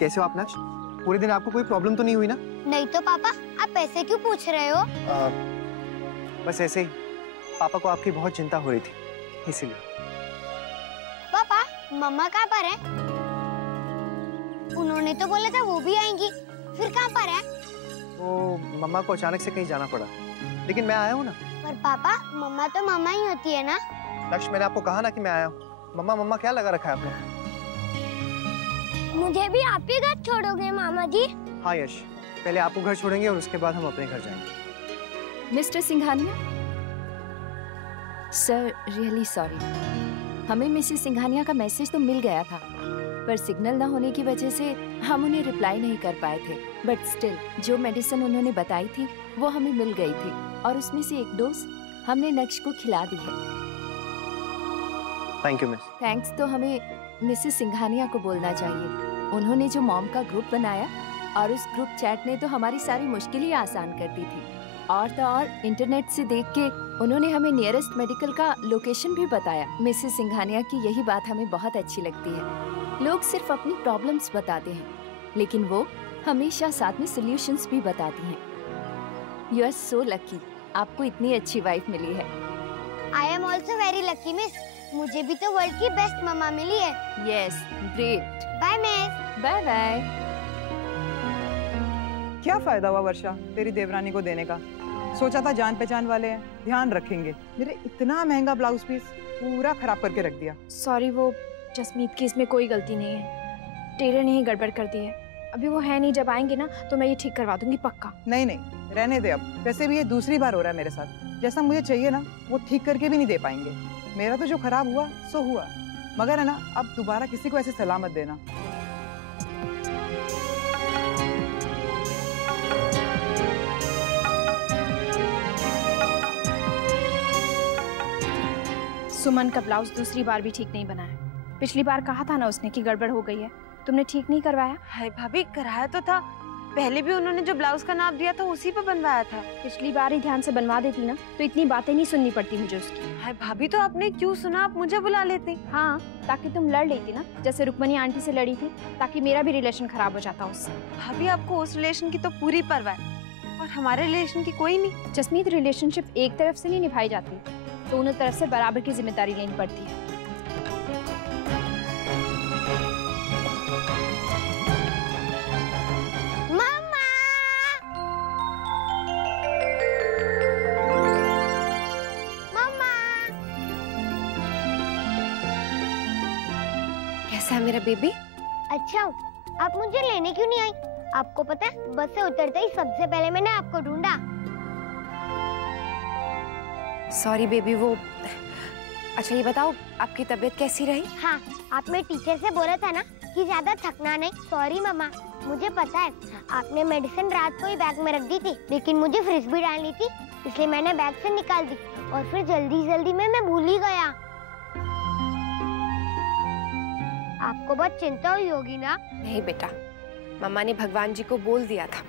कैसे हो आप नक्श? पूरे दिन आपको कोई प्रॉब्लम तो नहीं हुई ना? नहीं तो पापा, आप ऐसे क्यों पूछ रहे हो? बस ऐसे ही पापा को आपकी बहुत चिंता हो रही थी, इसीलिए। पापा, मम्मा कहाँ पर है? उन्होंने तो बोला था वो भी आएंगी, फिर कहाँ पर है? वो मम्मा को अचानक से कहीं जाना पड़ा, लेकिन मैं आया हूँ ना। पर पापा, मम्मा तो मम्मा ही होती है ना? लक्ष्य, मैंने आपको कहा ना कि मैं आया हूँ। मम्मा मम्मा क्या लगा रखा है आपने? मुझे भी आप ही घर छोड़ोगे मामा जी? हाँ यश, पहले आपको घर छोड़ेंगे और उसके बाद हम अपने घर जाएंगे। Mister Singhania, sir really sorry. हमें मिसेस सिंघानिया का मैसेज तो मिल गया था, पर सिग्नल न होने की वजह से हम उन्हें रिप्लाई नहीं कर पाए थे। बट स्टिल जो मेडिसिन उन्होंने बताई थी वो हमें मिल गई थी, और उसमें से एक डोज हमने नक्श को खिला दी है। Thank you miss. थैंक्स तो हमें मिसेस सिंघानिया को बोलना चाहिए। उन्होंने जो मॉम का ग्रुप बनाया, और उस ग्रुप चैट ने तो हमारी सारी मुश्किलें आसान कर दी थी। और तो और इंटरनेट से देख के उन्होंने हमें नियरेस्ट मेडिकल का लोकेशन भी बताया। मिसेस सिंघानिया की यही बात हमें बहुत अच्छी लगती है। लोग सिर्फ अपनी प्रॉब्लम्स बताते हैं, लेकिन वो हमेशा साथ में सॉल्यूशंस भी बताती हैं। यू आर सो लकी, आपको इतनी अच्छी वाइफ मिली है। I am also very lucky miss, मुझे भी तो वर्ल्ड की बेस्ट मम्मा मिली है। Yes, great. Bye miss. Bye bye. क्या फायदा हुआ वर्षा तेरी देवरानी को देने का? सोचा था जान पहचान वाले हैं, ध्यान रखेंगे। मेरे इतना महंगा ब्लाउज पीस पूरा खराब करके रख दिया। सॉरी, वो जसमीत की इसमें कोई गलती नहीं है, टेलर ने ही गड़बड़ कर दी है। अभी वो है नहीं, जब आएंगे ना तो मैं ये ठीक करवा दूंगी पक्का। नहीं नहीं, रहने दे अब। वैसे भी ये दूसरी बार हो रहा है मेरे साथ। जैसा मुझे चाहिए ना वो ठीक करके भी नहीं दे पाएंगे। मेरा तो जो खराब हुआ सो हुआ, मगर है ना अब दोबारा किसी को ऐसे सलाह मत देना। सुमन का ब्लाउज दूसरी बार भी ठीक नहीं बना है। पिछली बार कहा था ना उसने कि गड़बड़ हो गई है, तुमने ठीक नहीं करवाया। हाय भाभी, कराया तो था, पहले भी उन्होंने जो ब्लाउज का नाप दिया था उसी पे बनवाया था। पिछली बार ही ध्यान से बनवा देती ना तो इतनी बातें नहीं सुननी पड़ती मुझे उसकी। हाय भाभी, तो आपने क्यों सुना? आप मुझे बुला लेती। हाँ, ताकि तुम लड़ लेती ना, जैसे रुक्मणी आंटी से लड़ी थी, ताकि मेरा भी रिलेशन खराब हो जाता उससे। भाभी, आपको उस रिलेशन की तो पूरी परवाह है, और हमारे रिलेशन की कोई नहीं। जसमीत, रिलेशनशिप एक तरफ से नहीं निभाई जाती, दोनों तरफ से बराबर की जिम्मेदारी लेनी पड़ती है। मम्मा! मम्मा! कैसा है मेरा बेबी? अच्छा, आप मुझे लेने क्यों नहीं आई? आपको पता है, बस से उतरते ही सबसे पहले मैंने आपको ढूंढा। सॉरी बेबी, वो अच्छा ये बताओ आपकी तबीयत कैसी रही? हाँ, आपने टीचर से बोला था ना कि ज्यादा थकना नहीं। सॉरी मम्मा, मुझे पता है आपने मेडिसिन रात को ही बैग में रख दी थी, लेकिन मुझे फ्रिज भी डालनी थी, इसलिए मैंने बैग से निकाल दी, और फिर जल्दी जल्दी में मैं भूल ही गया। आपको बहुत चिंता हुई होगी ना? नहीं बेटा, मम्मा ने भगवान जी को बोल दिया था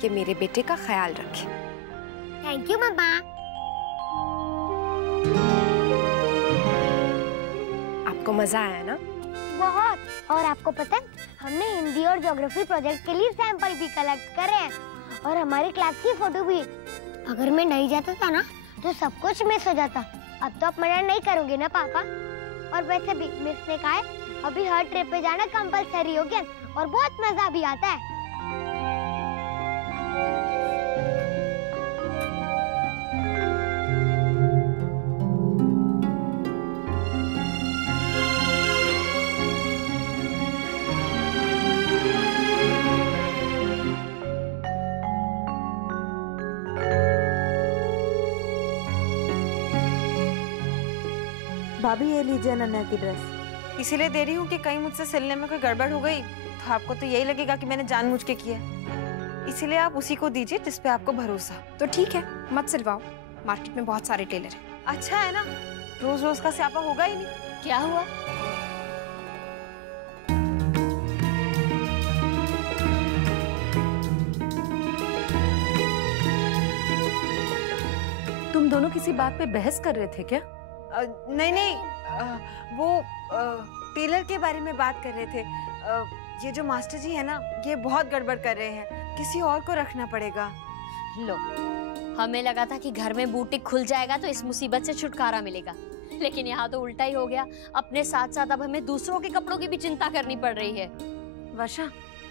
कि मेरे बेटे का ख्याल रखें। थैंक यू मम्मा। आपको मजा आया ना? बहुत। और आपको पता है, हमने हिंदी और ज्योग्राफी प्रोजेक्ट के लिए सैंपल भी कलेक्ट करे हैं, और हमारी क्लास की फोटो भी। अगर मैं नहीं जाता था ना तो सब कुछ मिस हो जाता। अब तो आप मना नहीं करोगे ना पापा? और वैसे भी मिस ने कहा है अभी हर ट्रिप पे जाना कंपलसरी हो गया, और बहुत मजा भी आता है। भाभी ये लीजिए अनन्या की ड्रेस। इसीलिए दे रही हूँ कि कहीं मुझसे सिलने में कोई गड़बड़ हो गई तो आपको तो यही लगेगा कि मैंने जानबूझ के किया। इसीलिए आप उसी को दीजिए जिस पे आपको भरोसा। तो ठीक है, मत सिलवाओ, मार्केट में बहुत सारे टेलर हैं। अच्छा है ना, रोज रोज का स्यापा होगा ही नहीं। क्या हुआ? तुम दोनों किसी बात पे बहस कर रहे थे क्या? नहीं नहीं, वो टेलर के बारे में बात कर रहे थे। ये जो मास्टर जी है ना, ये बहुत गड़बड़ कर रहे हैं, किसी और को रखना पड़ेगा। लो, हमें लगा था कि घर में बुटीक खुल जाएगा तो इस मुसीबत से छुटकारा मिलेगा, लेकिन यहाँ तो उल्टा ही हो गया। अपने साथ साथ अब हमें दूसरों के कपड़ों की भी चिंता करनी पड़ रही है। वर्षा,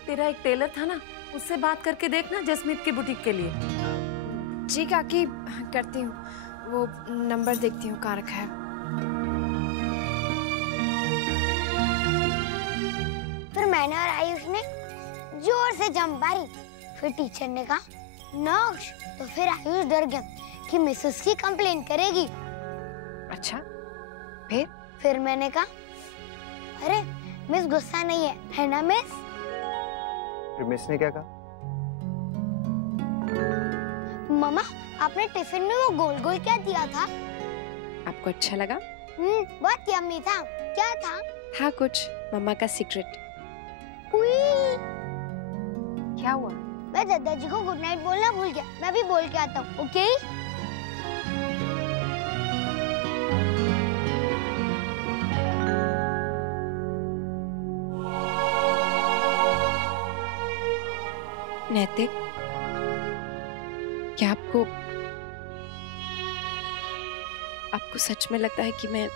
तेरा एक टेलर था ना, उससे बात करके देखना जसमीत की बुटीक के लिए। जी काकी, करती हूँ। वो नंबर देखती हूँ कहाँ रखा है। फिर मैंने और आयुष ने जोर से जंप मारी। फिर टीचर ने कहा नॉक्स, तो फिर आयुष डर गया कि मिस उसकी कंप्लेन करेगी। अच्छा, फिर मैंने कहा अरे मिस गुस्सा नहीं है ना मिस? फिर मिस ने क्या कहा? मम्मा, आपने टिफिन में वो गोल गोल क्या दिया था? आपको अच्छा लगा? बहुत यम्मी था। क्या था? हाँ, कुछ मम्मा का सीक्रेट। क्या हुआ? मैं दादाजी को गुड नाइट बोलना भूल गया। मैं भी बोल के आता हूँ, ओके? नैतिक, क्या आपको सच में लगता है कि मैं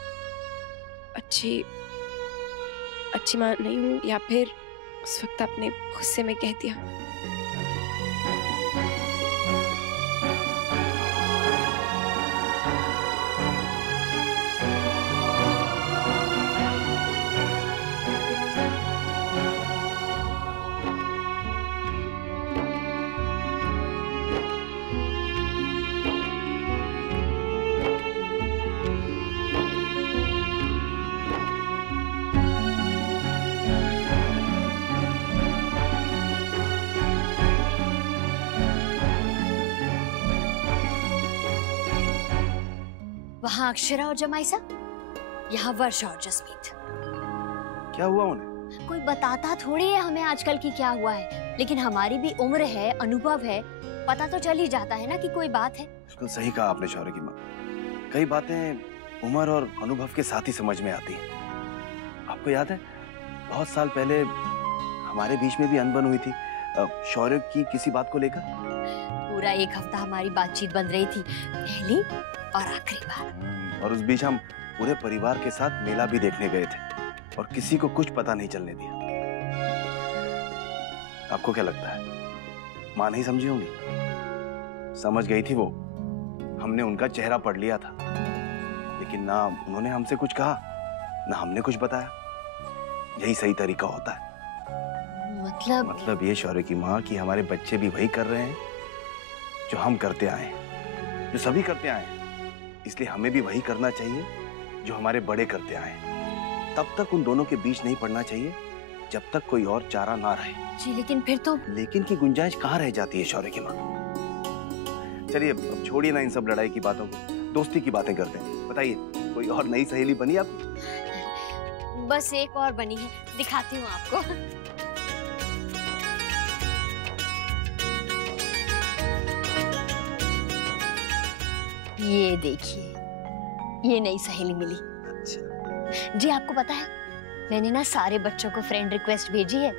अच्छी माँ नहीं हूँ, या फिर उस वक्त आपने गुस्से में कह दिया? वहाँ अक्षरा और जमाइसा, यहाँ वर्षा और जसमीत। क्या हुआ उन्हें? कोई बताता थोड़ी है हमें आजकल की क्या हुआ है, लेकिन हमारी भी उम्र है, अनुभव है, पता तो चल ही जाता है ना कि कोई बात है। बिल्कुल सही कहा आपने शौर्य की माँ। कई बातें उम्र और अनुभव के साथ ही समझ में आती है। आपको याद है, बहुत साल पहले हमारे बीच में भी अनबन हुई थी शौर्य की किसी बात को लेकर। पूरा एक हफ्ता हमारी बातचीत बंद रही थी, पहली और आखिरी बार। और उस बीच हम पूरे परिवार के साथ मेला भी देखने गए थे और किसी को कुछ पता नहीं चलने दिया। आपको क्या लगता है, माँ नहीं समझी होंगी? समझ गई थी वो। हमने उनका चेहरा पढ़ लिया था, लेकिन ना उन्होंने हमसे कुछ कहा, ना हमने कुछ बताया। यही सही तरीका होता है। मतलब ये शौर्य की माँ कि हमारे बच्चे भी वही कर रहे हैं जो हम करते आए हैं, जो सभी करते आए हैं। इसलिए हमें भी वही करना चाहिए जो हमारे बड़े करते आए हैं। तब तक उन दोनों के बीच नहीं पड़ना चाहिए जब तक कोई और चारा ना रहे। जी, लेकिन फिर तो लेकिन की गुंजाइश कहाँ रह जाती है शौर्य की माँ। चलिए अब छोड़िए ना इन सब लड़ाई की बातों को, दोस्ती की बातें करते हैं। बताइए, कोई और नई सहेली बनी आपकी? बस एक और बनी है, दिखाती हूँ आपको। ये देखिए, ये नई सहेली मिली। अच्छा। जी, आपको पता है, मैंने ना सारे बच्चों को फ्रेंड रिक्वेस्ट भेजी है।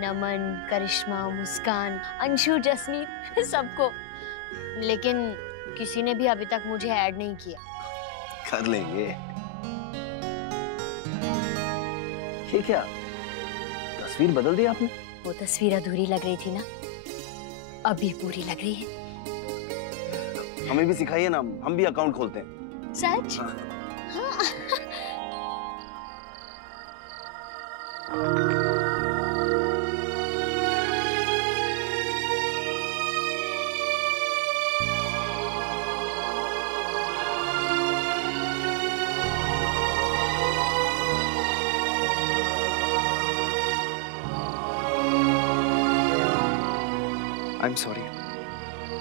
नमन, करिश्मा, मुस्कान, अंशु, जसमीत, सबको। लेकिन किसी ने भी अभी तक मुझे ऐड नहीं किया। कर लेंगे। ये क्या, तस्वीर बदल दी आपने? वो तस्वीर अधूरी लग रही थी ना, अभी पूरी लग रही है। हमें भी सिखाइए ना, हम भी अकाउंट खोलते हैं। सच? हाँ। I'm sorry।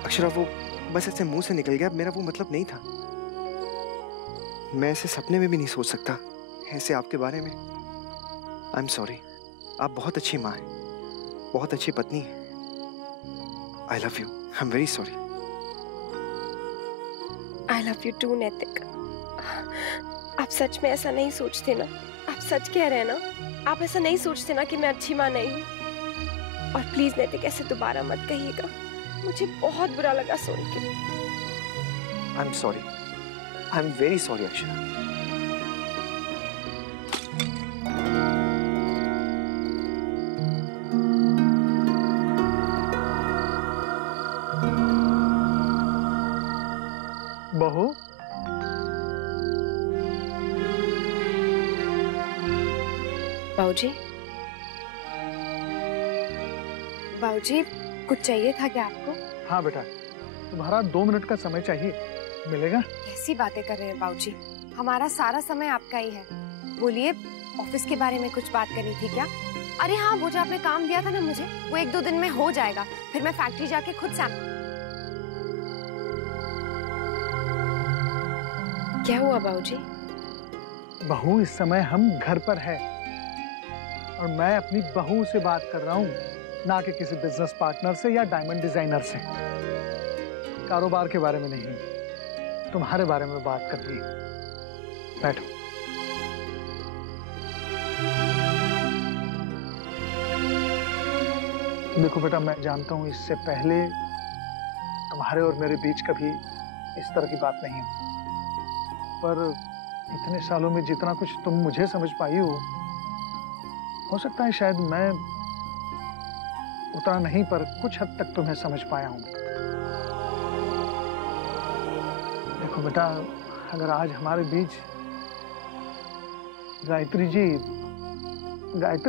अक्षरा, वो बस ऐसे मुंह से निकल गया। मेरा वो मतलब नहीं था। मैं ऐसे सपने में भी नहीं सोच सकता ऐसे आपके बारे में। I'm sorry। आप बहुत अच्छी माँ हैं, बहुत अच्छी पत्नी हैं। I love you। I'm very sorry। I love you too, नैतिक। आप सच में ऐसा नहीं सोचते ना? आप सच कह रहे हैं ना? आप ऐसा नहीं सोचते ना कि मैं अच्छी माँ नहीं हूँ? और प्लीज नैतिक ऐसे दोबारा मत कहिएगा, मुझे बहुत बुरा लगा सुन के। I am sorry, I am very sorry Akshara. बहू, बाबूजी, बाबूजी कुछ चाहिए था क्या आपको? हाँ बेटा, तुम्हारा 2 मिनट का समय चाहिए, मिलेगा? कैसी बातें कर रहे हैं बाबूजी, हमारा सारा समय आपका ही है। बोलिए, ऑफिस के बारे में कुछ बात करनी थी क्या? अरे हाँ, वो जो आपने काम दिया था ना मुझे, वो 1-2 दिन में हो जाएगा। फिर मैं फैक्ट्री जाके खुद सैंपल। क्या हुआ बाबूजी? बहू, इस समय हम घर पर है और मैं अपनी बहू से बात कर रहा हूँ, ना कि किसी बिजनेस पार्टनर से या डायमंड डिजाइनर से। कारोबार के बारे में नहीं, तुम्हारे बारे में बात करनी है। बैठो। देखो बेटा, मैं जानता हूँ इससे पहले तुम्हारे और मेरे बीच कभी इस तरह की बात नहीं हुई, पर इतने सालों में जितना कुछ तुम मुझे समझ पाई हो सकता है शायद मैं उतना नहीं, पर कुछ हद तक तुम्हें समझ पाया हूं। देखो बेटा, अगर आज हमारे बीच गायत्री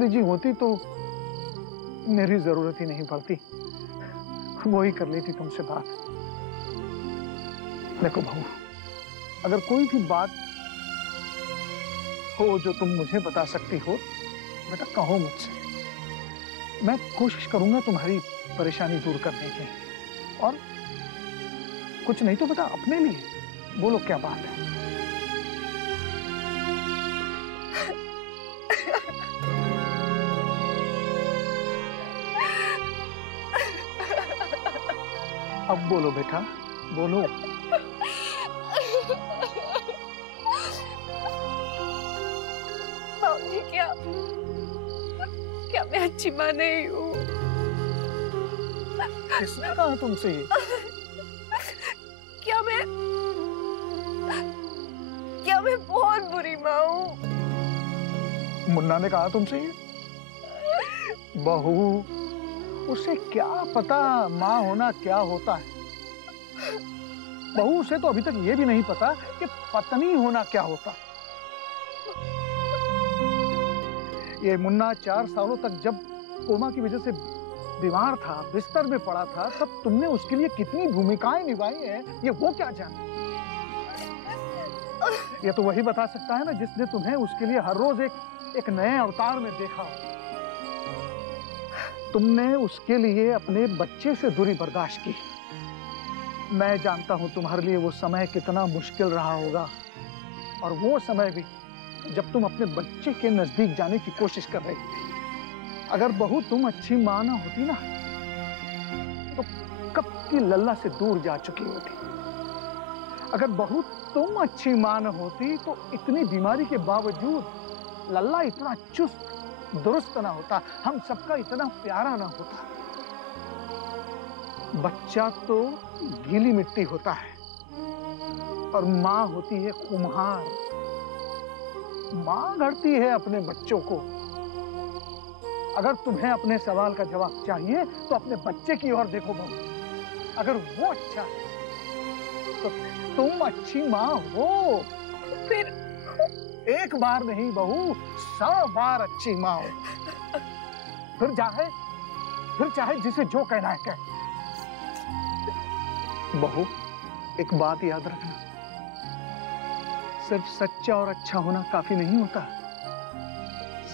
जी होती तो मेरी जरूरत ही नहीं पड़ती, वो ही कर लेती तुमसे बात। देखो बहू, अगर कोई भी बात हो जो तुम मुझे बता सकती हो, बेटा कहो मुझसे। मैं कोशिश करूंगा तुम्हारी परेशानी दूर करने की, और कुछ नहीं तो बेटा अपने लिए बोलो, क्या बात है? अब बोलो बेटा, बोलो। बाबूजी, क्या मैं अच्छी माँ नहीं हूँ? किसने कहा तुमसे ये? क्या मैं बहुत बुरी माँ हूँ? मुन्ना ने कहा तुमसे ये? बहू, उसे क्या पता माँ होना क्या होता है? बहू, उसे तो अभी तक ये भी नहीं पता कि पत्नी होना क्या होता है। ये मुन्ना 4 सालों तक जब कोमा की वजह से बीमार था, बिस्तर में पड़ा था, तब तुमने उसके लिए कितनी भूमिकाएं निभाई हैं, ये वो क्या जाने? ये तो वही बता सकता है ना जिसने तुम्हें उसके लिए हर रोज एक नए अवतार में देखा। तुमने उसके लिए अपने बच्चे से दूरी बर्दाश्त की। मैं जानता हूं तुम्हारे लिए वो समय कितना मुश्किल रहा होगा, और वो समय भी जब तुम अपने बच्चे के नजदीक जाने की कोशिश कर रही थी। अगर बहू तुम अच्छी माँ ना होती ना, तो कब की लल्ला से दूर जा चुकी होती। अगर बहू तुम अच्छी माँ न होती तो इतनी बीमारी के बावजूद लल्ला इतना चुस्त दुरुस्त ना होता, हम सबका इतना प्यारा ना होता। बच्चा तो गीली मिट्टी होता है और माँ होती है कुम्हार। माँ गढ़ती है अपने बच्चों को। अगर तुम्हें अपने सवाल का जवाब चाहिए तो अपने बच्चे की ओर देखो बहू। अगर वो अच्छा है तो तुम अच्छी माँ हो। फिर एक बार नहीं बहू, 100 बार अच्छी माँ हो। फिर चाहे जिसे जो कहना है कहे। बहू, एक बात याद रखना, सिर्फ सच्चा और अच्छा होना काफी नहीं होता।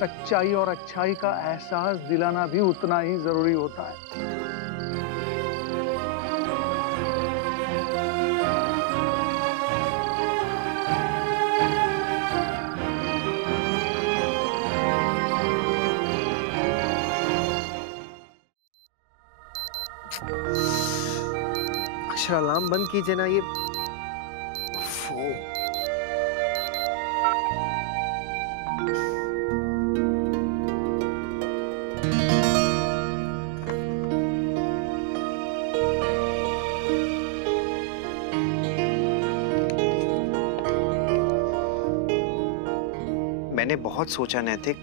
सच्चाई और अच्छाई का एहसास दिलाना भी उतना ही जरूरी होता है। अक्षरा, अलार्म बंद कीजिए ना। ये मैंने बहुत सोचा नैतिक,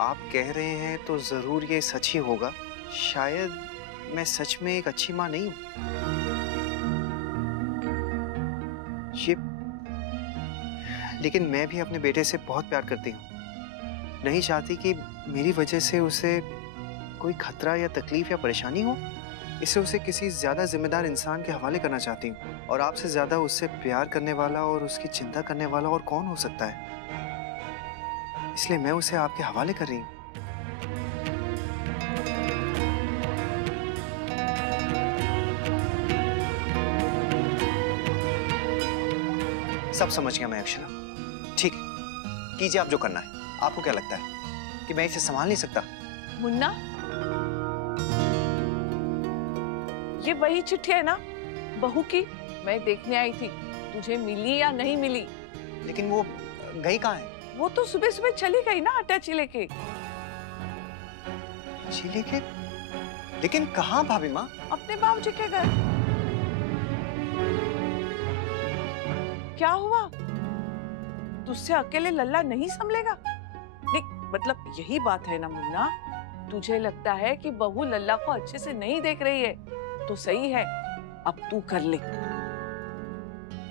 आप कह रहे हैं तो जरूर ये सच ही होगा। शायद मैं सच में एक अच्छी माँ नहीं हूं। लेकिन मैं भी अपने बेटे से बहुत प्यार करती हूँ। नहीं चाहती कि मेरी वजह से उसे कोई खतरा या तकलीफ या परेशानी हो। इससे उसे किसी ज्यादा जिम्मेदार इंसान के हवाले करना चाहती हूँ। और आपसे ज्यादा उससे प्यार करने वाला और उसकी चिंता करने वाला और कौन हो सकता है। इसलिए मैं उसे आपके हवाले कर रही हूँ। सब समझ गया मैं अक्षरा। ठीक है, कीजिए आप जो करना है। आपको क्या लगता है कि मैं इसे संभाल नहीं सकता? मुन्ना, ये वही चिट्ठी है ना बहू की? मैं देखने आई थी, तुझे मिली या नहीं मिली? लेकिन वो गई कहाँ है? वो तो सुबह सुबह चली गई ना अटैची लेके। लेके? लेकिन कहाँ भाभी माँ? अपने बाबूजी के घर। क्या हुआ? तुझसे अकेले लल्ला नहीं संभलेगा? नहीं, मतलब यही बात है ना मुन्ना, तुझे लगता है कि बहू लल्ला को अच्छे से नहीं देख रही है तो सही है, अब तू कर ले।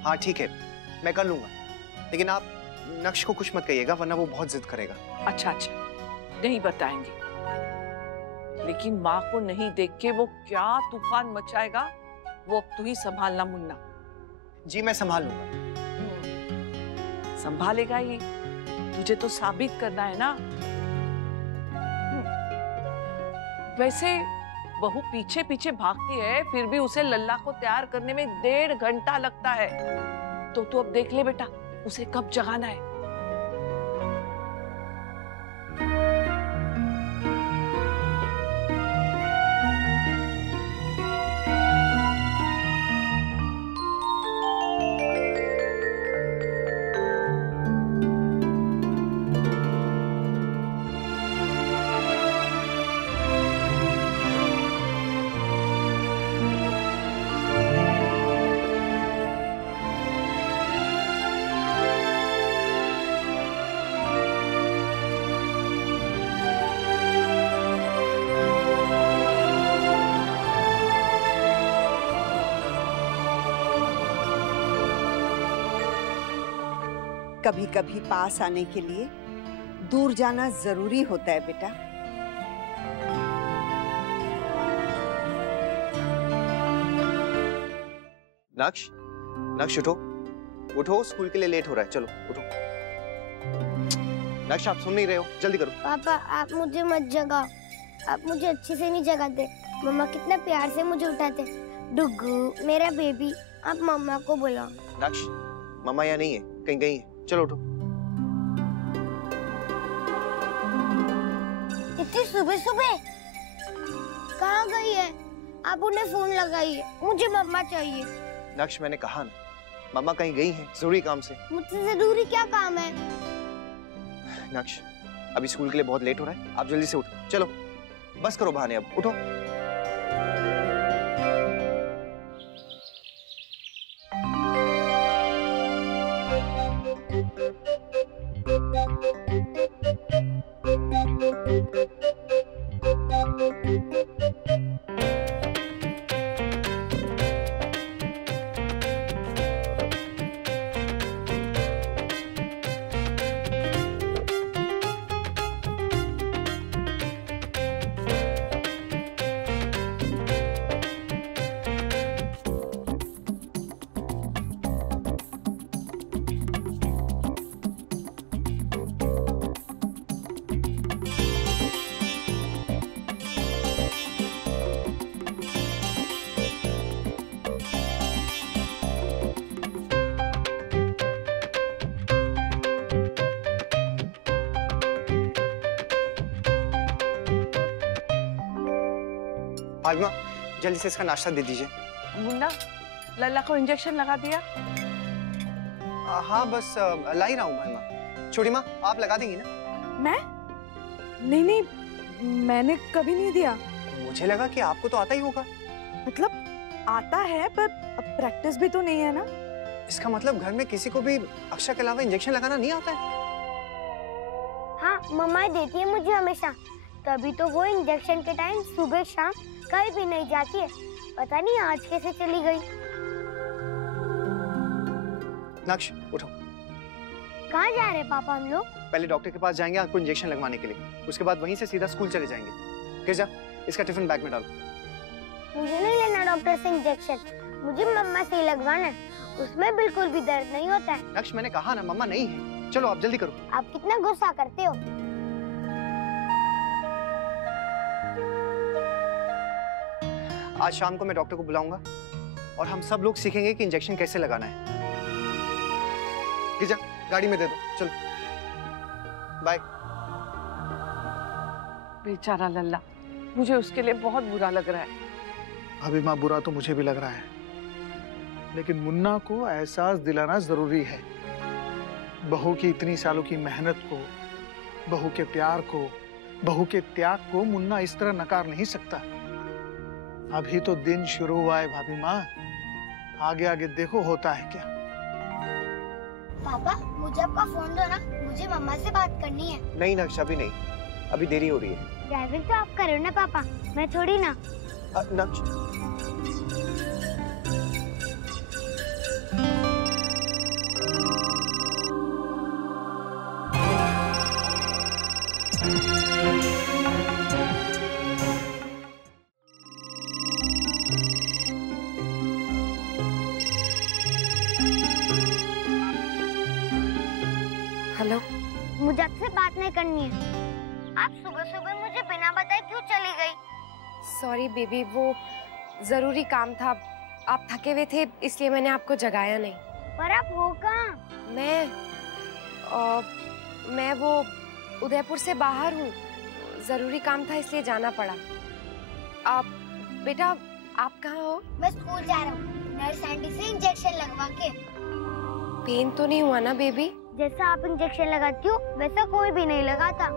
हाँ ठीक है, मैं कर लूंगा। लेकिन आप नक्श को कुछ मत कहिएगा वरना वो बहुत जिद करेगा। अच्छा अच्छा, नहीं बताएंगे। लेकिन माँ को नहीं देख के वो क्या तूफान मचाएगा वो अब तू ही संभालना मुन्ना। जी मैं संभाल लूंगा। संभालेगा ही, तुझे तो साबित करना है ना। वैसे बहू पीछे पीछे भागती है फिर भी उसे लल्ला को तैयार करने में 1.5 घंटा लगता है। तो तू अब देख ले बेटा उसे कब जगाना है। कभी कभी पास आने के लिए दूर जाना जरूरी होता है बेटा। नक्श, नक्श उठो, उठो, स्कूल के लिए लेट हो रहा है। चलो उठो। नक्श आप सुन नहीं रहे हो, जल्दी करो। पापा आप मुझे मत जगाओ, आप मुझे अच्छे से नहीं जगाते। मम्मा कितना प्यार से मुझे उठाते। डुग्गू मेरा बेबी, आप मम्मा को बुलाओ। नक्श, मम्मा यहाँ नहीं है, कहीं गई है। चलो उठो। इतनी सुबह सुबह कहाँ गई है? आप उन्हें फोन लगाइए, मुझे मम्मा चाहिए। नक्श मैंने कहा ना, मम्मा कहीं गई हैं जरूरी काम से। मुझसे जरूरी क्या काम है? नक्श अभी स्कूल के लिए बहुत लेट हो रहा है, आप जल्दी से उठो। चलो बस करो बहाने, अब उठो। भागना, जल्दी से इसका नाश्ता दे दीजिए। मुन्ना लल्ला को इंजेक्शन लगा दिया? हाँ बस ला ही रहा हूँ भाई। छोटी माँ आप लगा देंगी ना? मैं? नहीं नहीं, मैंने कभी नहीं दिया। मुझे लगा कि आपको तो आता ही होगा। मतलब आता है पर प्रैक्टिस भी तो नहीं है ना। इसका मतलब घर में किसी को भी अक्षरा के अलावा इंजेक्शन लगाना नहीं आता है? मम्मा ही देती है मुझे हमेशा, तभी तो वो इंजेक्शन के टाइम सुबह शाम कहीं भी नहीं जाती है। पता नहीं आज कैसे चली गई। नक्श उठो। कहाँ जा रहे हैं पापा हम लोग? पहले डॉक्टर के पास जाएंगे आपको इंजेक्शन लगवाने के लिए, उसके बाद वहीं से सीधा स्कूल चले जाएंगे। गिरजा, इसका टिफिन बैग में डालो। मुझे नहीं लेना डॉक्टर से इंजेक्शन, मुझे मम्मा से ही लगवाना है, उसमें बिल्कुल भी दर्द नहीं होता है। नक्श मैंने कहा ना मम्मा नहीं है, चलो आप जल्दी करो। आप कितना गुस्सा करते हो। आज शाम को मैं डॉक्टर को बुलाऊंगा और हम सब लोग सीखेंगे कि इंजेक्शन कैसे लगाना है। गिरजा, गाड़ी में दे दो, चलो बाय। बेचारा लल्ला, मुझे उसके लिए बहुत बुरा लग रहा है। अभी माँ बुरा तो मुझे भी लग रहा है, लेकिन मुन्ना को एहसास दिलाना जरूरी है। बहू की इतनी सालों की मेहनत को, बहू के प्यार को, बहू के त्याग को मुन्ना इस तरह नकार नहीं सकता। अभी तो दिन शुरू हुआ है भाभी माँ, आगे आगे देखो होता है क्या। पापा मुझे आपका फोन दो ना, मुझे मम्मा से बात करनी है। नहीं नक्श अभी नहीं, अभी देरी हो रही है। ड्राइविंग तो आप करो ना पापा, मैं थोड़ी ना। नक्श हेलो, मुझे आपसे बात नहीं करनी है। आप सुबह सुबह मुझे बिना बताए क्यों चली गई? सॉरी बेबी, वो जरूरी काम था। आप थके हुए थे इसलिए मैंने आपको जगाया नहीं। पर आप हो कहाँ? मैं वो उदयपुर से बाहर हूँ, जरूरी काम था इसलिए जाना पड़ा। बेटा आप कहाँ हो? मैं स्कूल जा रहा हूँ, नर्स आंटी से इंजेक्शन लगवा के। पेन तो नहीं हुआ ना बेबी? जैसा आप इंजेक्शन लगाती हो वैसा कोई भी नहीं लगाता।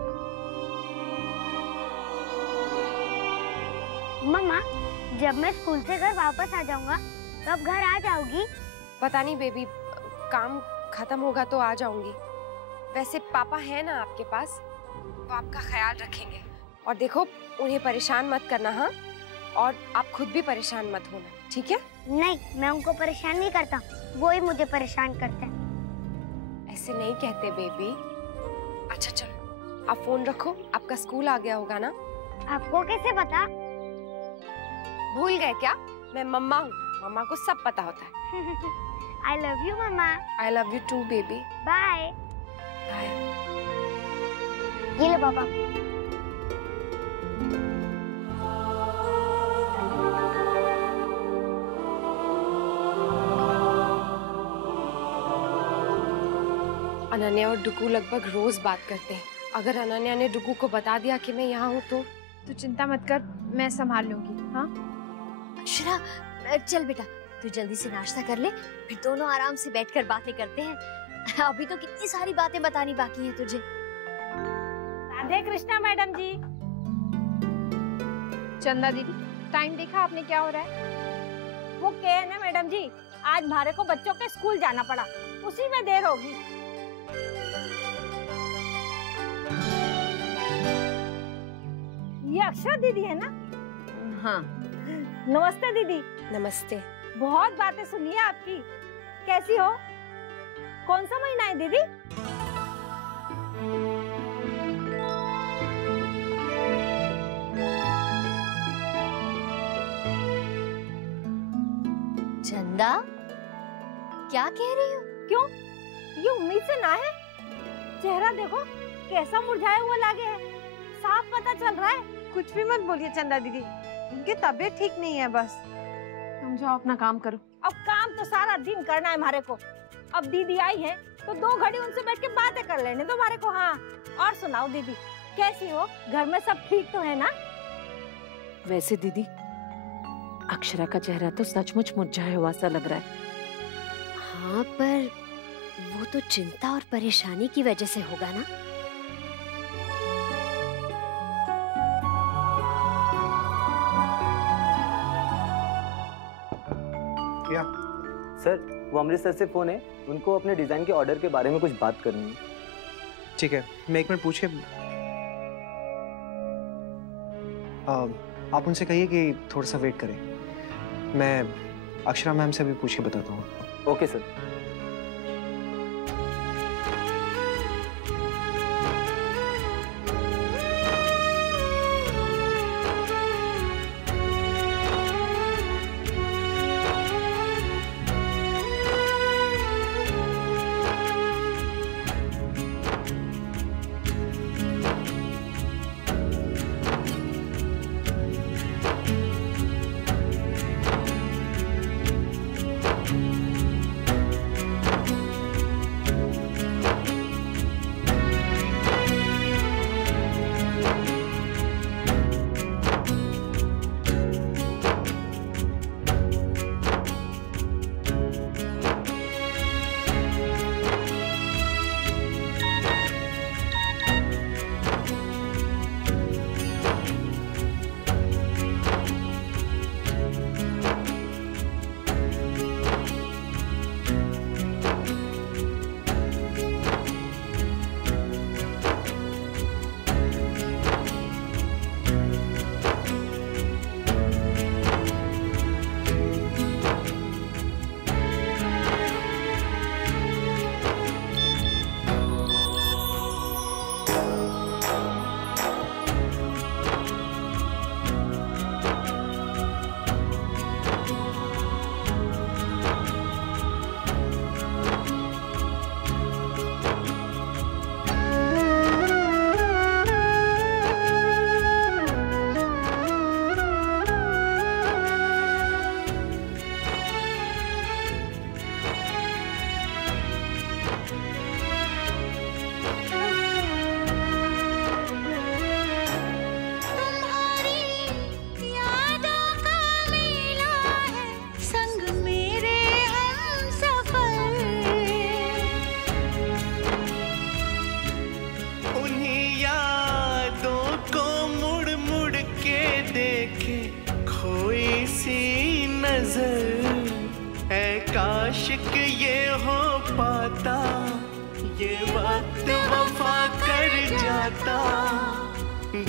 मम्मा, जब मैं स्कूल से घर वापस आ जाऊंगा तब घर आ जाओगी? पता नहीं बेबी, काम खत्म होगा तो आ जाऊंगी। वैसे पापा है ना आपके पास, वो आपका ख्याल रखेंगे। और देखो उन्हें परेशान मत करना, हाँ? और आप खुद भी परेशान मत होना, ठीक है? नहीं, मैं उनको परेशान नहीं करता, वो ही मुझे परेशान करते हैं। ऐसे नहीं कहते बेबी। अच्छा चलो आप फोन रखो, आपका स्कूल आ गया होगा ना? आपको कैसे पता? भूल गए क्या? मैं मम्मा हूँ, मम्मा को सब पता होता है। I love you मम्मा। I love you too baby। Bye. Bye. ये लो पापा। अनन्या और डुगू लगभग रोज बात करते हैं। अगर अनन्या ने डुगू को बता दिया कि मैं यहाँ हूँ तो चिंता मत कर, मैं संभाल लूंगी। हाँ अक्षरा, चल बेटा तू जल्दी से नाश्ता कर ले, फिर दोनों आराम से बैठकर बातें करते हैं। अभी तो कितनी सारी बातें बतानी बाकी हैं तुझे। राधे कृष्णा मैडम जी। चंदा दीदी, टाइम देखा आपने क्या हो रहा है? वो क्या है ना मैडम जी, आज हमारे को बच्चों के स्कूल जाना पड़ा, उसी में देर होगी। ये अक्षरा दीदी है ना? हाँ। नमस्ते दीदी। नमस्ते। बहुत बातें सुनी है आपकी, कैसी हो? कौन सा महीना है दीदी? चंदा, क्या कह रही हो? क्यों? ये उम्मीद से ना है? चेहरा देखो कैसा मुरझाया हुआ लगे है, साफ पता चल रहा है। कुछ भी मत बोलिए चंदा दीदी, उनकी तबीयत ठीक नहीं है बस। तुम जाओ अपना काम करो। अब काम तो सारा दिन करना है हमारे को। अब दीदी आई है तो 2 घड़ी उनसे बैठ के बातें कर लेने दो हमारे को। हाँ, और सुनाओ दीदी, कैसी हो? घर में सब ठीक तो है ना? वैसे दीदी, अक्षरा का चेहरा तो सचमुच मुरझाया हुआ सा लग रहा है। हाँ, पर वो तो चिंता और परेशानी की वजह से होगा ना। या सर, वो अमृतसर से फोन है, उनको अपने डिजाइन के ऑर्डर के बारे में कुछ बात करनी है। ठीक है, मैं 1 मिनट पूछ के आप उनसे कहिए कि थोड़ा सा वेट करें। मैं अक्षरा मैम से भी पूछ के बताता हूँ। Okay sir.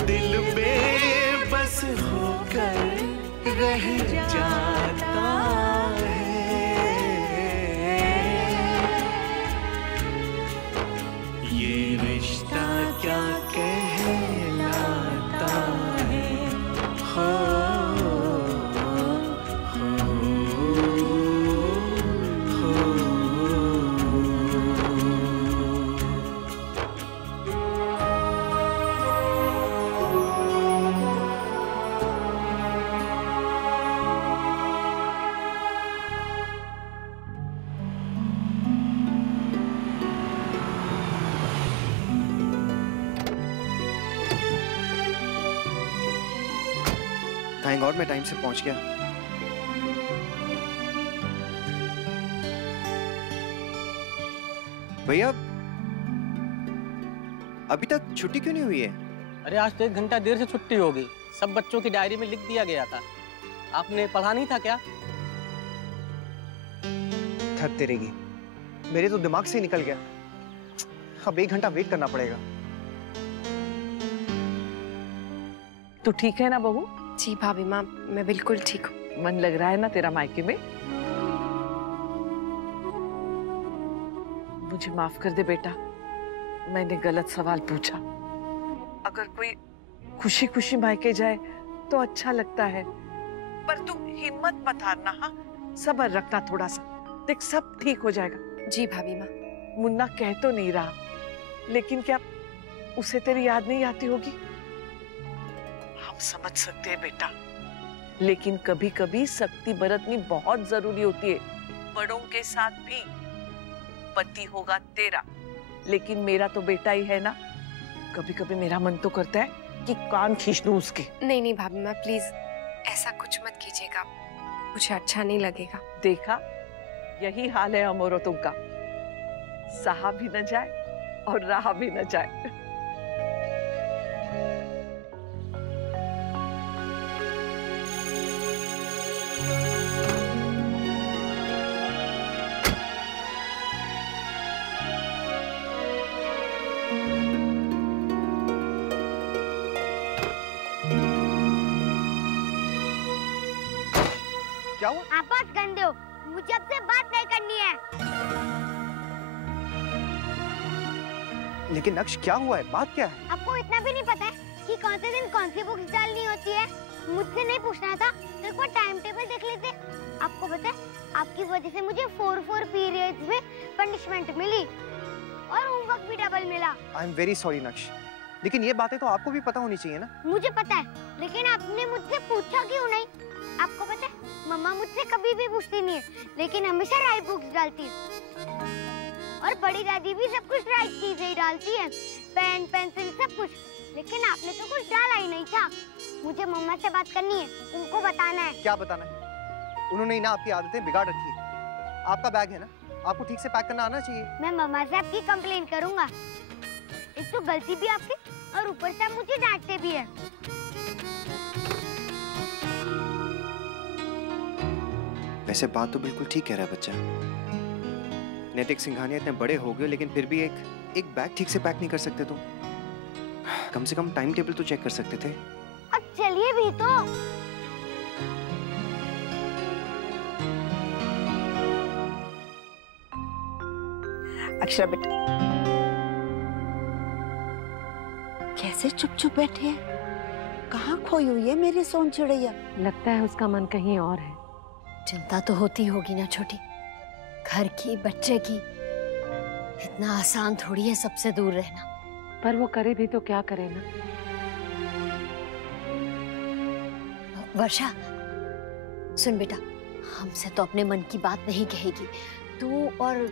दिल बेबस होकर रह जाता है। ये रिश्ता क्या कहलाता है। हो थैंक गॉड मैं टाइम से पहुंच गया। भैया अभी तक छुट्टी क्यों नहीं हुई है? अरे आज तो 1 घंटा देर से छुट्टी होगी। सब बच्चों की डायरी में लिख दिया गया था। आपने पढ़ा नहीं था क्या? थक तेरेगी, मेरे तो दिमाग से ही निकल गया। अब 1 घंटा वेट करना पड़ेगा। तू ठीक है ना बहू? जी भाभी माँ, मैं बिल्कुल ठीक हूँ। मन लग रहा है ना तेरा मायके में? मुझे माफ कर दे बेटा, मैंने गलत सवाल पूछा। अगर कोई खुशी खुशी मायके जाए तो अच्छा लगता है, पर तू हिम्मत मत हारना। हाँ, सब्र रखना थोड़ा सा। देख सब ठीक हो जाएगा। जी भाभी माँ। मुन्ना कह तो नहीं रहा, लेकिन क्या उसे तेरी याद नहीं आती होगी? हम समझ सकते हैं बेटा, लेकिन कभी कभी सख्ती बरतनी बहुत जरूरी होती है, बड़ों के साथ भी। पति होगा तेरा, लेकिन मेरा तो बेटा ही है ना। कभी कभी मेरा मन तो करता है कि कान खींच लूं उसके। नहीं नहीं भाभी माँ, प्लीज ऐसा कुछ मत कीजिएगा, मुझे अच्छा नहीं लगेगा। देखा, यही हाल है हम औरतों का, सहा भी न जाए और रहा भी न जाए। क्या हुआ? आप बहुत गंदे हो, मुझे आपसे बात नहीं करनी है। लेकिन नक्श क्या हुआ है? बात क्या है? आपको इतना भी नहीं पता है कि कौन से दिन कौन सी बुक्स डालनी होती है? मुझसे नहीं पूछना था तो एक बार टाइम टेबल देख लेते। आपको पता है आपकी वजह से मुझे 4 पीरियड्स में पनिशमेंट मिली और होमवर्क भी डबल मिला। आई एम वेरी सॉरी नक्श, लेकिन ये बातें तो आपको भी पता होनी चाहिए ना। मुझे पता है, लेकिन आपने मुझसे पूछा क्यों नहीं? आपको पता है मम्मा मुझसे कभी भी पूछती नहीं है, लेकिन हमेशा राइट बुक्स डालती है। और बड़ी दादी भी सब कुछ राइट चीजें ही डालती है, पेन पेंसिल सब कुछ। लेकिन आपने तो कुछ डाला ही नहीं था। मुझे मम्मा से बात करनी है, उनको बताना है। क्या बताना है? उन्होंने ही ना आपकी आदतें बिगाड़ रखी है। आपका बैग है ना, आपको ठीक से पैक करना आना चाहिए। मैं मम्मा से आपकी कंप्लेन करूंगा। एक तो गलती भी आपकी और ऊपर से आप मुझे डांटते भी है। वैसे बात तो बिल्कुल ठीक कह रहा है बच्चा। नैतिक सिंघानिया इतने बड़े हो गए लेकिन फिर भी एक बैग ठीक से पैक नहीं कर सकते तुम। कम से कम टाइम टेबल तो चेक कर सकते थे। अब चलिए भी तो। अक्षरा बेटा, कैसे चुप चुप बैठे हैं? कहाँ खोई हुई है मेरी सोन चिड़ैया? लगता है उसका मन कहीं और है। चिंता तो होती होगी ना छोटी, घर की, बच्चे की। इतना आसान थोड़ी है सबसे दूर रहना। पर वो करे भी तो क्या करे ना। वर्षा सुन बेटा, हमसे तो अपने मन की बात नहीं कहेगी। तू और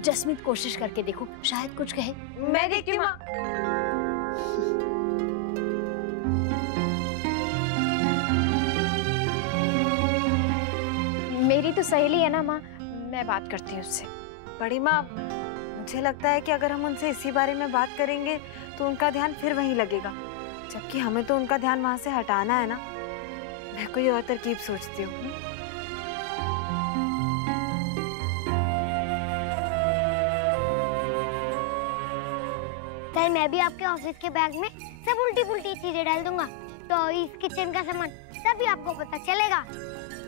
जसमीत कोशिश करके देखो, शायद कुछ कहे। मैं देखती हूँ। मेरी तो सहेली है ना माँ, मैं बात करती हूँ उससे। बड़ी माँ, मुझे लगता है कि अगर हम उनसे इसी बारे में बात करेंगे तो उनका ध्यान फिर वहीं लगेगा, जबकि हमें तो उनका ध्यान वहाँ से हटाना है ना। मैं कोई और तरकीब सोचती हूँ। कल मैं भी आपके ऑफिस के बैग में सब उल्टी पुल्टी चीजें डाल दूंगा, टॉयज, किचन का सामान, तभी आपको पता चलेगा।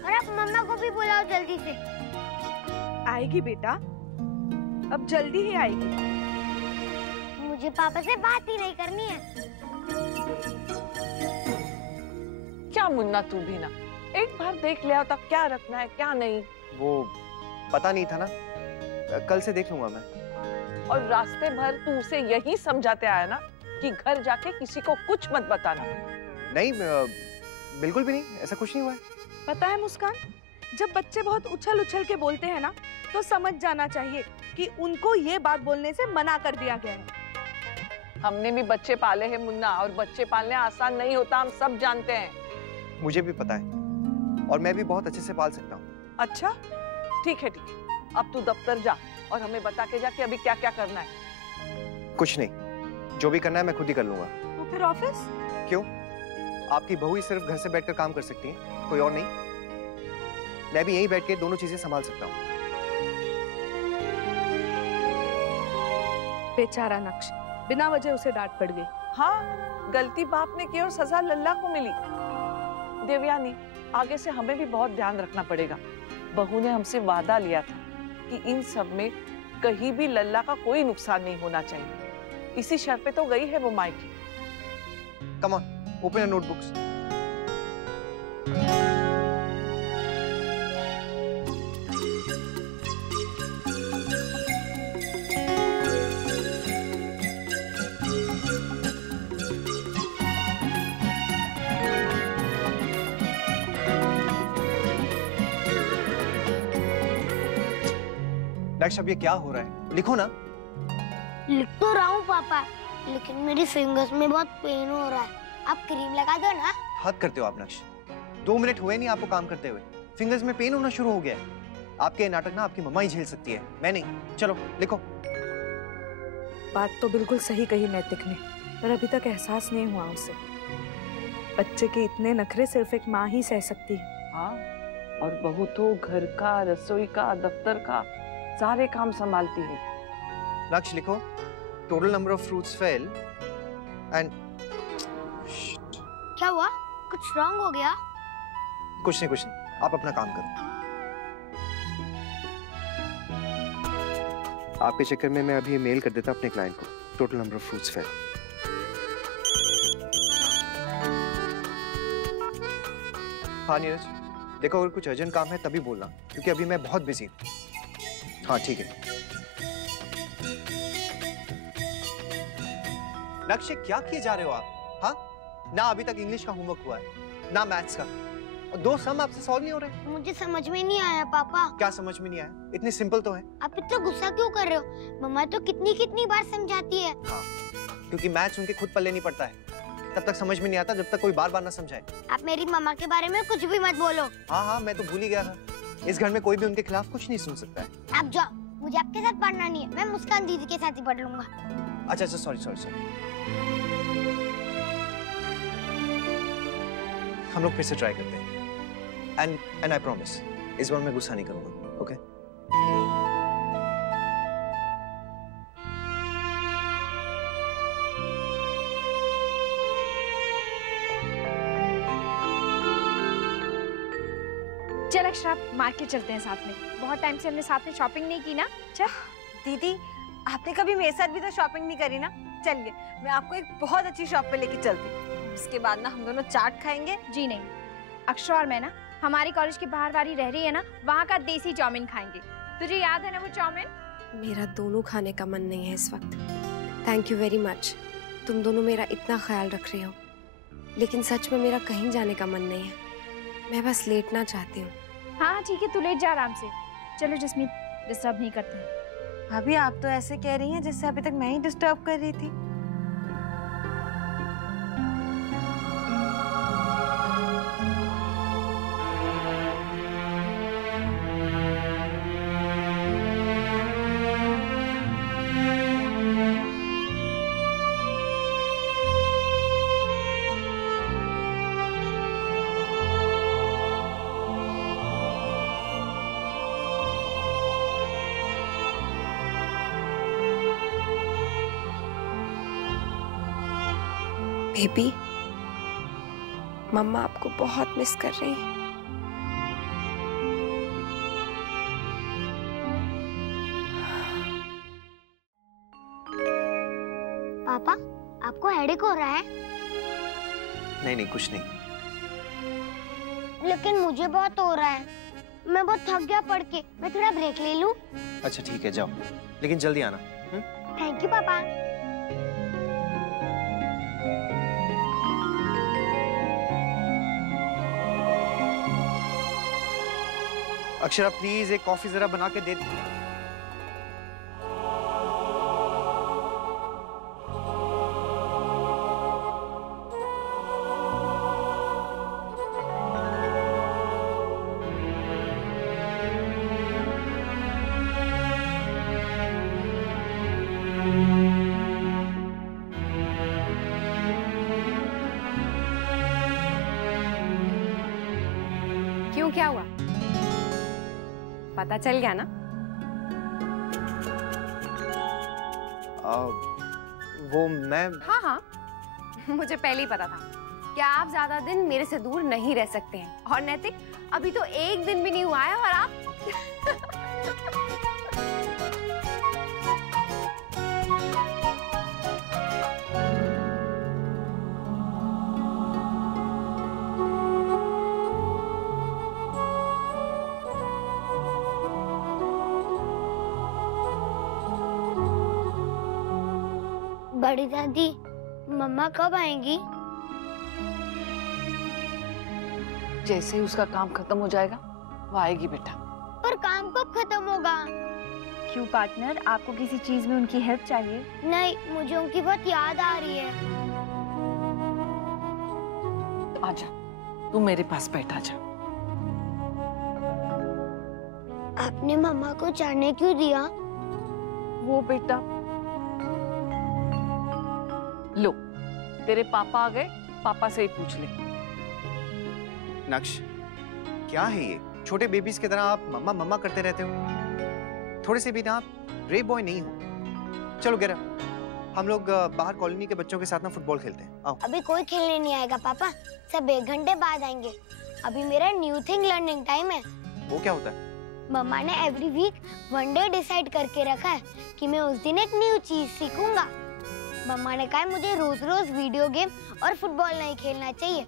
और आप मम्मा को भी बुलाओ जल्दी से। आएगी बेटा, अब जल्दी ही आएगी। मुझे पापा से बात ही नहीं करनी है। क्या मुन्ना, तू भी ना एक बार देख लिया तब क्या रखना है क्या नहीं। वो पता नहीं था ना, कल से देख लूंगा मैं। और रास्ते भर तू उसे यही समझाते आया ना कि घर जाके किसी को कुछ मत बताना। नहीं, बिल्कुल भी नहीं, ऐसा कुछ नहीं हुआ है। पता है मुस्कान, जब बच्चे बहुत उछल उछल के बोलते हैं ना, तो समझ जाना चाहिए कि उनको ये बात बोलने से मना कर दिया गया है। हमने भी बच्चे पाले हैं मुन्ना, और बच्चे पालने आसान नहीं होता, हम सब जानते हैं। मुझे भी पता है और मैं भी बहुत अच्छे से पाल सकता हूँ। अच्छा ठीक है, अब तू दफ्तर जा और हमें बता के जा कि अभी क्या क्या करना है। कुछ नहीं, जो भी करना है मैं खुद ही कर लूंगा। तो फिर ऑफिस? क्यों? आपकी बहू ही सिर्फ घर से बैठकर काम कर सकती है, कोई और नहीं? मैं भी यहीं बैठ के दोनों चीजें संभाल सकता हूँ। बेचारा नक्श, बिना वजह उसे डांट पड़ गई। हाँ, गलती बाप ने की और सजा लल्ला को मिली। देवयानी, आगे से हमें भी बहुत ध्यान रखना पड़ेगा। बहू ने हमसे वादा लिया था कि इन सब में कहीं भी लल्ला का कोई नुकसान नहीं होना चाहिए। इसी शर्त पे तो गई है वो मायके। Come on, open your notebooks. नक्श, अब ये क्या हो रहा है? लिखो ना। लिख तो रहा हूँ पापा, लेकिन मेरी फिंगर्स में बहुत पेन हो रहा है। आप क्रीम लगा दो ना। हद करते हो आप नक्श, 2 मिनट हुए नहीं आपको काम करते हुए, फिंगर्स में पेन होना शुरू हो गया है। आपके नाटक ना आपकी मम्मा ही झेल सकती है, मैं नहीं। चलो लिखो। बात तो बिल्कुल सही कही नैतिक ने, पर अभी तक एहसास नहीं हुआ उसे। बच्चे के इतने नखरे सिर्फ एक माँ ही सह सकती है। हाँ, और बहू तो घर का, रसोई का, दफ्तर का सारे काम संभालती है। नक्श लिखो, total number of fruits fail and. क्या हुआ? कुछ रॉन्ग हो गया? कुछ नहीं, आप अपना काम करो। आपके चक्कर में मैं अभी मेल कर देता अपने क्लाइंट को, total number of fruits fair. हाँ नीरज, देखो अगर कुछ अर्जेंट काम है तभी बोलना, क्योंकि अभी मैं बहुत बिजी हूँ। हाँ ठीक है। नक्शे क्या किए जा रहे हो आप? हाँ, ना अभी तक इंग्लिश का होमवर्क हुआ है, ना मैथ्स का, और 2 सम आपसे सॉल्व नहीं हो रहे। मुझे समझ में नहीं आया पापा। क्या समझ में नहीं आया? इतने सिंपल तो है। आप इतना गुस्सा क्यों कर रहे हो? मम्मा तो कितनी बार समझाती है। हाँ, क्योंकि मैथ्स उनके खुद पल्ले नहीं पड़ता है, तब तक समझ में नहीं आता जब तक कोई बार बार ना समझाए। आप मेरी मम्मा के बारे में कुछ भी मत बोलो। हाँ, मैं तो भूल ही गया था। इस घर में कोई भी उनके खिलाफ कुछ नहीं सुन सकता है। आप जाओ, मुझे आपके साथ पढ़ना नहीं है, मैं मुस्कान दीदी के साथ ही पढ़ लूंगा। अच्छा, सॉरी। हम लोग फिर से ट्राई करते हैं। एंड आई प्रॉमिस, इस बार मैं गुस्सा नहीं करूंगा, ओके? चल अक्षरा, मार्केट चलते हैं साथ में। बहुत टाइम से हमने साथ में शॉपिंग नहीं की ना। चल। दीदी, आपने कभी मेरे साथ भी तो शॉपिंग नहीं करी ना। चलिए, मैं आपको एक बहुत अच्छी शॉप पे लेके चलती हूँ। उसके बाद ना हम दोनों चाट खाएंगे। जी नहीं, अक्षरा और मैं ना हमारी कॉलेज की बाहर वाली रह रही है ना, वहाँ का देसी चाउमीन खाएंगे। तुझे याद है ना वो चाउमीन? मेरा दोनों खाने का मन नहीं है इस वक्त। थैंक यू वेरी मच, तुम दोनों मेरा इतना ख्याल रख रहे हो, लेकिन सच में मेरा कहीं जाने का मन नहीं है। मैं बस लेटना चाहती हूँ। हाँ ठीक है, तू लेट जा आराम से। चलो जसमीत, डिस्टर्ब नहीं करते हैं। भाभी, आप तो ऐसे कह रही हैं जैसे अभी तक मैं ही डिस्टर्ब कर रही थी। बेबी, मम्मा आपको बहुत मिस कर रही है। पापा, आपको हेडेक हो रहा है? नहीं, कुछ नहीं। लेकिन मुझे बहुत हो रहा है, मैं बहुत थक गया पढ़ के। मैं थोड़ा ब्रेक ले लूं? अच्छा ठीक है, जाओ, लेकिन जल्दी आना। थैंक यू पापा। अक्षरा प्लीज एक कॉफी जरा बना के दे। क्यों, क्या हुआ? पता चल गया ना? वो मैं हाँ, मुझे पहले ही पता था कि आप ज्यादा दिन मेरे से दूर नहीं रह सकते हैं। और नैतिक, अभी तो एक दिन भी नहीं हुआ है और आप बड़ी दादी, मम्मा कब आएंगी? जैसे ही उसका काम खत्म हो जाएगा वो आएगी बेटा। पर काम कब खत्म होगा? क्यों पार्टनर, आपको किसी चीज में उनकी हेल्प चाहिए? नहीं, मुझे उनकी बहुत याद आ रही है। आजा, तू मेरे पास बैठा जा। आपने मम्मा को जाने क्यों दिया? वो बेटा, लो तेरे पापा आ गए, पापा से ही पूछ ले। नक्श, क्या है ये? छोटे बेबीज की तरह आप मम्मा मम्मा करते रहते हो। थोड़े से भी ना आप ब्रेव बॉय नहीं हो। चलो गेरा, हम लोग बाहर कॉलोनी के बच्चों के साथ ना फुटबॉल खेलते हैं। आओ। अभी कोई खेलने नहीं आएगा पापा, सब 1 घंटे बाद आएंगे। अभी मेरा न्यू थिंग लर्निंग टाइम है। वो क्या होता है? मम्मा ने every week one day decide करके रखा है कि मैं उस दिन एक न्यू चीज सीखूंगा। मम्मा ने कहा है मुझे रोज रोज वीडियो गेम और फुटबॉल नहीं खेलना चाहिए।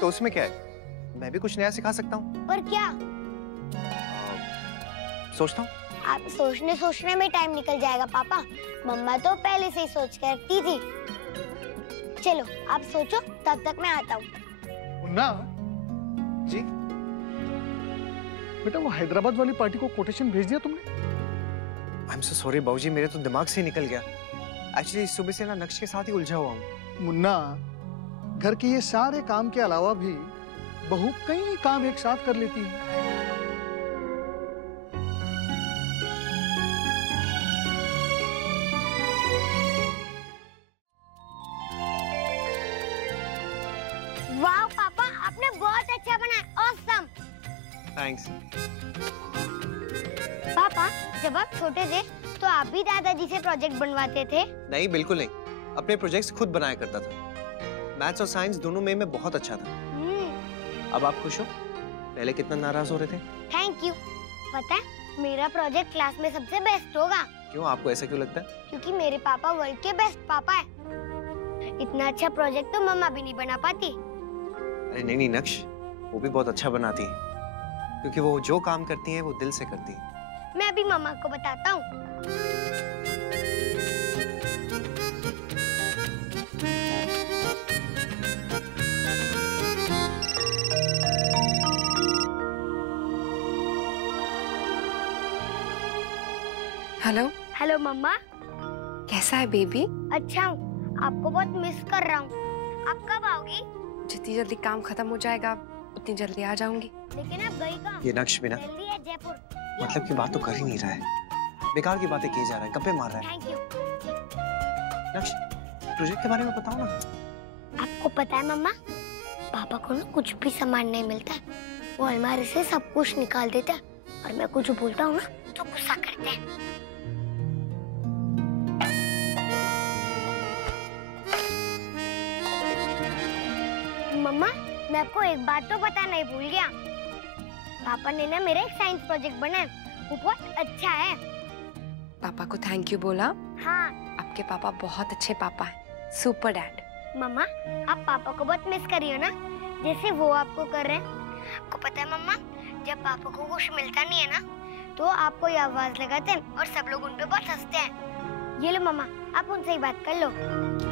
तो उसमें क्या है? मैं भी कुछ नया सिखा सकता हूँ। पर क्या? सोचता हूँ। आप सोचने में टाइम निकल जाएगा पापा। मम्मा तो पहले से ही सोच कर रखती थी। चलो आप सोचो, तब तक मैं आता हूँ। मुन्ना जी बेटा, वो हैदराबाद वाली पार्टी को कोटेशन भेज दिया तुमने? आई एम सो सॉरी बाबूजी, मेरे तो दिमाग से ही निकल गया। एक्चुअली सुबह से ना नक्श के साथ ही उलझा हुआ हूँ। मुन्ना, घर के ये सारे काम के अलावा भी बहू कई काम एक साथ कर लेती है। वाह पापा, आपने बहुत अच्छा बनाया। ऑसम। थैंक्स। पापा, जब आप छोटे थे तो आप भी दादाजी से प्रोजेक्ट बनवाते थे? नहीं, बिल्कुल नहीं। अपने प्रोजेक्ट्स खुद बनाया करता था। मैथ्स और साइंस दोनों में मैं बहुत अच्छा था। अब आप खुश हो? पहले कितना नाराज हो रहे थे। Thank you. पता है मेरा प्रोजेक्ट क्लास में सबसे बेस्ट होगा। क्यों? आपको ऐसा क्यों लगता है? क्योंकि मेरे पापा वर्ल्ड के बेस्ट पापा है। इतना अच्छा प्रोजेक्ट तो मम्मा भी नहीं बना पाती। अरे नहीं नक्श, वो भी बहुत अच्छा बनाती है, क्योंकि वो जो काम करती है वो दिल से करती है। मैं अभी मम्मा को बताता हूँ। हेलो। हेलो मम्मा। कैसा है बेबी? अच्छा हूँ, आपको बहुत मिस कर रहा हूँ। आप कब आओगी? जितनी जल्दी काम खत्म हो जाएगा उतनी जल्दी आ जाऊंगी। लेकिन आप गई कहाँ? ये नक्श बिना जल्दी है जयपुर। मतलब की बात तो कर ही नहीं रहा है, बेकार की बातें की जा रहा है, गप्पे मार रहा है। Thank you. नक्श, प्रोजेक्ट के बारे में बताओ ना। आपको पता है मम्मा, पापा को ना कुछ भी सामान नहीं मिलता है। वो अलमारी से सब कुछ निकाल देता है, और मैं कुछ बोलता हूँ ना तो गुस्सा करते हैं। मम्मा, मैं आपको एक बात तो पता नहीं भूल गया। पापा ने ना मेरा एक साइंस प्रोजेक्ट बनाया, वो बहुत अच्छा है। पापा को थैंक यू बोला? हाँ। आपके पापा बहुत अच्छे पापा हैं, सुपर डैड। मम्मा, आप पापा को बहुत मिस करियो ना, जैसे वो आपको कर रहे हैं। आपको पता है मम्मा, जब पापा को कुछ मिलता नहीं है ना, तो आपको ये आवाज लगाते हैं और सब लोग उन पे बहुत हंसते हैं। ये लो मम्मा, आप उनसे ही बात कर लो।